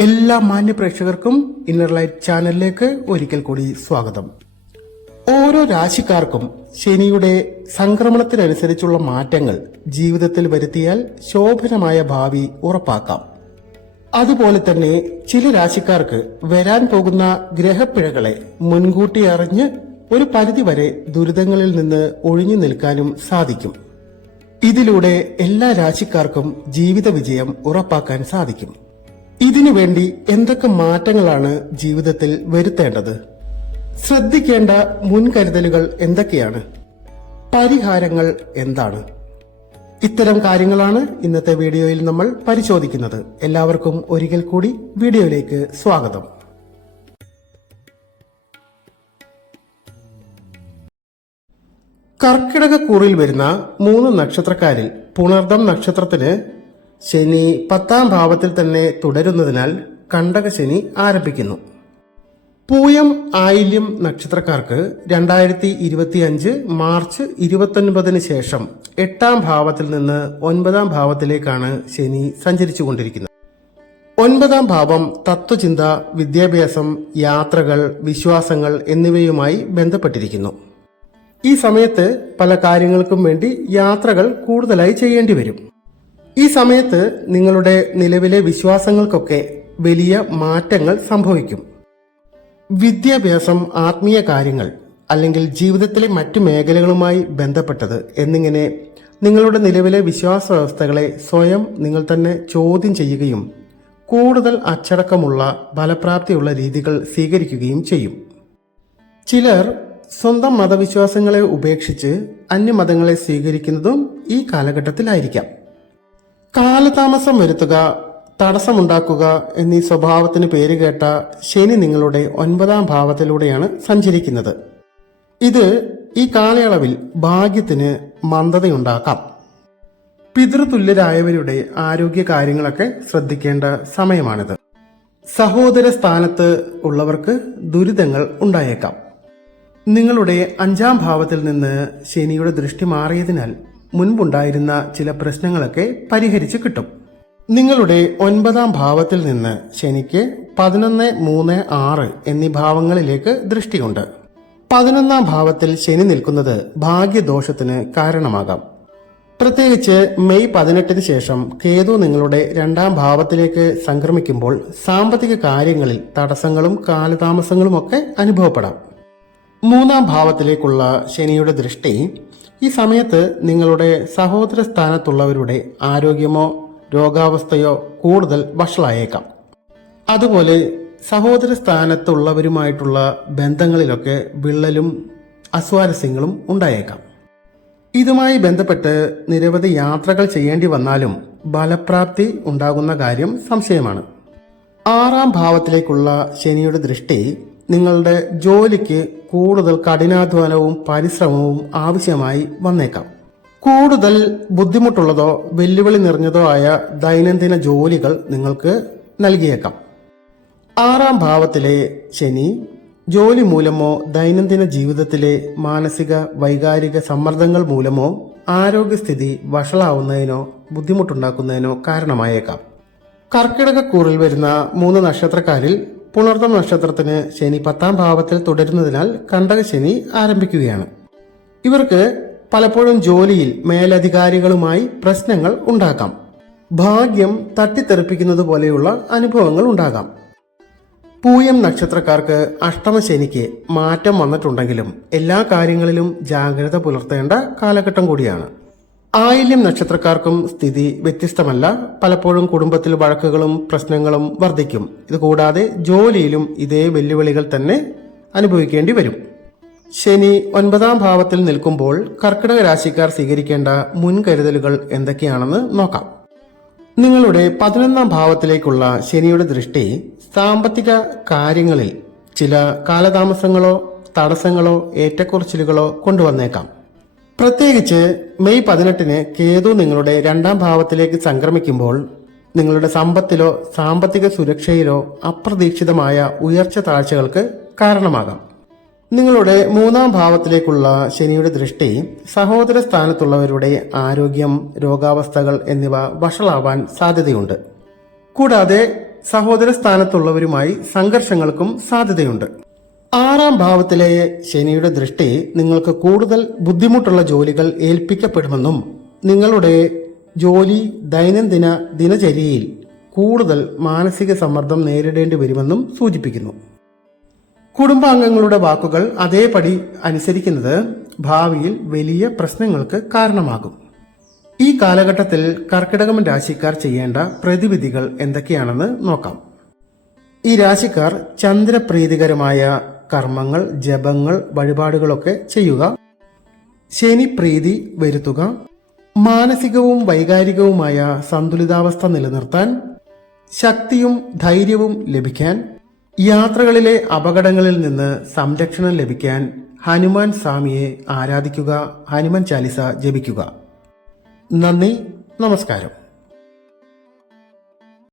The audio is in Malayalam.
എല്ലാ മാന്യ പ്രേക്ഷകർക്കും ഇന്നർ ലൈറ്റ് ചാനലിലേക്ക് ഒരിക്കൽ കൂടി സ്വാഗതം. ഓരോ രാശിക്കാർക്കും ശനിയുടെ സംക്രമണത്തിനനുസരിച്ചുള്ള മാറ്റങ്ങൾ ജീവിതത്തിൽ വരുത്തിയാൽ ശോഭനമായ ഭാവി ഉറപ്പാക്കാം. അതുപോലെ തന്നെ ചില രാശിക്കാർക്ക് വരാൻ പോകുന്ന ഗ്രഹപ്പിഴകളെ മുൻകൂട്ടി അറിഞ്ഞ് ഒരു പരിധിവരെ ദുരിതങ്ങളിൽ നിന്ന് ഒഴിഞ്ഞു നിൽക്കാനും സാധിക്കും. ഇതിലൂടെ എല്ലാ രാശിക്കാർക്കും ജീവിത വിജയം ഉറപ്പാക്കാൻ സാധിക്കും. ഇതിനു വേണ്ടി എന്തൊക്കെ മാറ്റങ്ങളാണ് ജീവിതത്തിൽ വരുത്തേണ്ടത്? ശ്രദ്ധിക്കേണ്ട മുൻകരുതലുകൾ എന്തൊക്കെയാണ്? പരിഹാരങ്ങൾ എന്താണ്? ഇത്തരം കാര്യങ്ങളാണ് ഇന്നത്തെ വീഡിയോയിൽ നമ്മൾ പരിശോധിക്കുന്നത്. എല്ലാവർക്കും ഒരിക്കൽ കൂടി വീഡിയോയിലേക്ക് സ്വാഗതം. കർക്കിടക കൂറിൽ വരുന്ന മൂന്ന് നക്ഷത്രക്കാരിൽ പുണർദം നക്ഷത്രത്തിന് ശനി പത്താം ഭാവത്തിൽ തന്നെ തുടരുന്നതിനാൽ കണ്ടക ശനി ആരംഭിക്കുന്നു. പൂയം ആയില്യം നക്ഷത്രക്കാർക്ക് രണ്ടായിരത്തി ഇരുപത്തിയഞ്ച് മാർച്ച് ഇരുപത്തൊൻപതിന് ശേഷം എട്ടാം ഭാവത്തിൽ നിന്ന് ഒൻപതാം ഭാവത്തിലേക്കാണ് ശനി സഞ്ചരിച്ചു കൊണ്ടിരിക്കുന്നത് ഒൻപതാം ഭാവം തത്വചിന്ത വിദ്യാഭ്യാസം യാത്രകൾ വിശ്വാസങ്ങൾ എന്നിവയുമായി ബന്ധപ്പെട്ടിരിക്കുന്നു. ഈ സമയത്ത് പല കാര്യങ്ങൾക്കും വേണ്ടി യാത്രകൾ കൂടുതലായി ചെയ്യേണ്ടി വരും. ഈ സമയത്ത് നിങ്ങളുടെ നിലവിലെ വിശ്വാസങ്ങൾക്കൊക്കെ വലിയ മാറ്റങ്ങൾ സംഭവിക്കും. വിദ്യാഭ്യാസം ആത്മീയ കാര്യങ്ങൾ അല്ലെങ്കിൽ ജീവിതത്തിലെ മറ്റു മേഖലകളുമായി ബന്ധപ്പെട്ടത് എന്നിങ്ങനെ നിങ്ങളുടെ നിലവിലെ വിശ്വാസ വ്യവസ്ഥകളെ സ്വയം നിങ്ങൾ തന്നെ ചോദ്യം ചെയ്യുകയും കൂടുതൽ അച്ചടക്കമുള്ള ഫലപ്രാപ്തിയുള്ള രീതികൾ സ്വീകരിക്കുകയും ചെയ്യും. ചിലർ സ്വന്തം മതവിശ്വാസങ്ങളെ ഉപേക്ഷിച്ച് അന്യമതങ്ങളെ സ്വീകരിക്കുന്നതും ഈ കാലഘട്ടത്തിലായിരിക്കാം. കാലതാമസം വരുത്തുക തടസ്സമുണ്ടാക്കുക എന്നീ സ്വഭാവത്തിന് പേരുകേട്ട ശനി നിങ്ങളുടെ ഒൻപതാം ഭാവത്തിലൂടെയാണ് സഞ്ചരിക്കുന്നത്. ഇത് ഈ കാലയളവിൽ ഭാഗ്യത്തിന് മന്ദതയുണ്ടാക്കാം. പിതൃതുല്യരായവരുടെ ആരോഗ്യ കാര്യങ്ങളൊക്കെ ശ്രദ്ധിക്കേണ്ട സമയമാണിത്. സഹോദര സ്ഥാനത്ത് ഉള്ളവർക്ക് ദുരിതങ്ങൾ ഉണ്ടായേക്കാം. നിങ്ങളുടെ അഞ്ചാം ഭാവത്തിൽ നിന്ന് ശനിയുടെ ദൃഷ്ടി മാറിയതിനാൽ മുൻപുണ്ടായിരുന്ന ചില പ്രശ്നങ്ങളൊക്കെ പരിഹരിച്ച് കിട്ടും. നിങ്ങളുടെ ഒൻപതാം ഭാവത്തിൽ നിന്ന് ശനിക്ക് പതിനൊന്ന് മൂന്ന് ആറ് എന്നീ ഭാവങ്ങളിലേക്ക് ദൃഷ്ടിയുണ്ട്. പതിനൊന്നാം ഭാവത്തിൽ ശനി നിൽക്കുന്നത് ഭാഗ്യദോഷത്തിന് കാരണമാകാം. പ്രത്യേകിച്ച് മെയ് പതിനെട്ടിന് ശേഷം കേതു നിങ്ങളുടെ രണ്ടാം ഭാവത്തിലേക്ക് സംക്രമിക്കുമ്പോൾ സാമ്പത്തിക കാര്യങ്ങളിൽ തടസ്സങ്ങളും കാലതാമസങ്ങളും ഒക്കെ അനുഭവപ്പെടാം. മൂന്നാം ഭാവത്തിലേക്കുള്ള ശനിയുടെ ദൃഷ്ടി ഈ സമയത്ത് നിങ്ങളുടെ സഹോദര സ്ഥാനത്തുള്ളവരുടെ ആരോഗ്യമോ രോഗാവസ്ഥയോ കൂടുതൽ വഷളായേക്കാം. അതുപോലെ സഹോദര സ്ഥാനത്തുള്ളവരുമായിട്ടുള്ള ബന്ധങ്ങളിലൊക്കെ വിള്ളലും അസ്വാരസ്യങ്ങളും ഉണ്ടായേക്കാം. ഇതുമായി ബന്ധപ്പെട്ട് നിരവധി യാത്രകൾ ചെയ്യേണ്ടി വന്നാലും ബലപ്രാപ്തി ഉണ്ടാകുന്ന കാര്യം സംശയമാണ്. ആറാം ഭാവത്തിലേക്കുള്ള ശനിയുടെ ദൃഷ്ടി നിങ്ങളുടെ ജോലിക്ക് കൂടുതൽ കഠിനാധ്വാനവും പരിശ്രമവും ആവശ്യമായി വന്നേക്കാം. കൂടുതൽ ബുദ്ധിമുട്ടുള്ളതോ വെല്ലുവിളി നിറഞ്ഞതോ ആയ ദൈനംദിന ജോലികൾ നിങ്ങൾക്ക് നൽകിയേക്കാം. ആറാം ഭാവത്തിലെ ശനി ജോലി മൂലമോ ദൈനംദിന ജീവിതത്തിലെ മാനസിക വൈകാരിക സമ്മർദ്ദങ്ങൾ മൂലമോ ആരോഗ്യസ്ഥിതി വഷളാവുന്നതിനോ ബുദ്ധിമുട്ടുണ്ടാക്കുന്നതിനോ കാരണമായേക്കാം. കർക്കിടകക്കൂറിൽ വരുന്ന മൂന്ന് നക്ഷത്രക്കാരിൽ പുണർദം നക്ഷത്രത്തിന് ശനി പത്താം ഭാവത്തിൽ തുടരുന്നതിനാൽ കണ്ടക ശനി ആരംഭിക്കുകയാണ്. ഇവർക്ക് പലപ്പോഴും ജോലിയിൽ മേലധികാരികളുമായി പ്രശ്നങ്ങൾ ഉണ്ടാക്കാം. ഭാഗ്യം തട്ടിത്തെറിപ്പിക്കുന്നത് പോലെയുള്ള അനുഭവങ്ങൾ ഉണ്ടാകാം. പൂയം നക്ഷത്രക്കാർക്ക് അഷ്ടമശനിക്ക് മാറ്റം വന്നിട്ടുണ്ടെങ്കിലും എല്ലാ കാര്യങ്ങളിലും ജാഗ്രത പുലർത്തേണ്ട കാലഘട്ടം കൂടിയാണ്. ആയില്യം നക്ഷത്രക്കാർക്കും സ്ഥിതി വ്യത്യസ്തമല്ല. പലപ്പോഴും കുടുംബത്തിൽ വഴക്കുകളും പ്രശ്നങ്ങളും വർദ്ധിക്കും. ഇതുകൂടാതെ ജോലിയിലും ഇതേ വെല്ലുവിളികൾ തന്നെ അനുഭവിക്കേണ്ടി വരും. ശനി ഒൻപതാം ഭാവത്തിൽ നിൽക്കുമ്പോൾ കർക്കിടക രാശിക്കാർ സ്വീകരിക്കേണ്ട മുൻകരുതലുകൾ എന്തൊക്കെയാണെന്ന് നോക്കാം. നിങ്ങളുടെ പതിനൊന്നാം ഭാവത്തിലേക്കുള്ള ശനിയുടെ ദൃഷ്ടി സാമ്പത്തിക കാര്യങ്ങളിൽ ചില കാലതാമസങ്ങളോ തടസ്സങ്ങളോ ഏറ്റക്കുറച്ചിലുകളോ കൊണ്ടുവന്നേക്കാം. പ്രത്യേകിച്ച് മെയ് പതിനെട്ടിന് കേതു നിങ്ങളുടെ രണ്ടാം ഭാവത്തിലേക്ക് സംക്രമിക്കുമ്പോൾ നിങ്ങളുടെ സമ്പത്തിലോ സാമ്പത്തിക സുരക്ഷയിലോ അപ്രതീക്ഷിതമായ ഉയർച്ച താഴ്ചകൾക്ക് കാരണമാകാം. നിങ്ങളുടെ മൂന്നാം ഭാവത്തിലേക്കുള്ള ശനിയുടെ ദൃഷ്ടി സഹോദര സ്ഥാനത്തുള്ളവരുടെ ആരോഗ്യം രോഗാവസ്ഥകൾ എന്നിവ വഷളാവാൻ സാധ്യതയുണ്ട്. കൂടാതെ സഹോദര സ്ഥാനത്തുള്ളവരുമായി സംഘർഷങ്ങൾക്കും സാധ്യതയുണ്ട്. ആറാം ഭാവത്തിലെ ശനിയുടെ ദൃഷ്ടി നിങ്ങൾക്ക് കൂടുതൽ ബുദ്ധിമുട്ടുള്ള ജോലികൾ ഏൽപ്പിക്കപ്പെടുമെന്നും നിങ്ങളുടെ ജോലി ദൈനംദിന ദിനചര്യയിൽ കൂടുതൽ മാനസിക സമ്മർദ്ദം നേരിടേണ്ടി വരുമെന്നും സൂചിപ്പിക്കുന്നു. കുടുംബാംഗങ്ങളുടെ വാക്കുകൾ അതേപടി അനുസരിക്കുന്നത് ഭാവിയിൽ വലിയ പ്രശ്നങ്ങൾക്ക് കാരണമാകും. ഈ കാലഘട്ടത്തിൽ കർക്കിടകം രാശിക്കാർ ചെയ്യേണ്ട പ്രതിവിധികൾ എന്തൊക്കെയാണെന്ന് നോക്കാം. ഈ രാശിക്കാർ ചന്ദ്രപ്രീതികരമായ കർമ്മങ്ങൾ ജപങ്ങൾ വഴിപാടുകളൊക്കെ ചെയ്യുക. ശനി പ്രീതി വരുത്തുക. മാനസികവും വൈകാരികവുമായ സന്തുലിതാവസ്ഥ നിലനിർത്താൻ ശക്തിയും ധൈര്യവും ലഭിക്കാൻ യാത്രകളിലെ അപകടങ്ങളിൽ നിന്ന് സംരക്ഷണം ലഭിക്കാൻ ഹനുമാൻ സ്വാമിയെ ആരാധിക്കുക ഹനുമാൻ ചാലിസ ജപിക്കുക. നന്ദി നമസ്കാരം.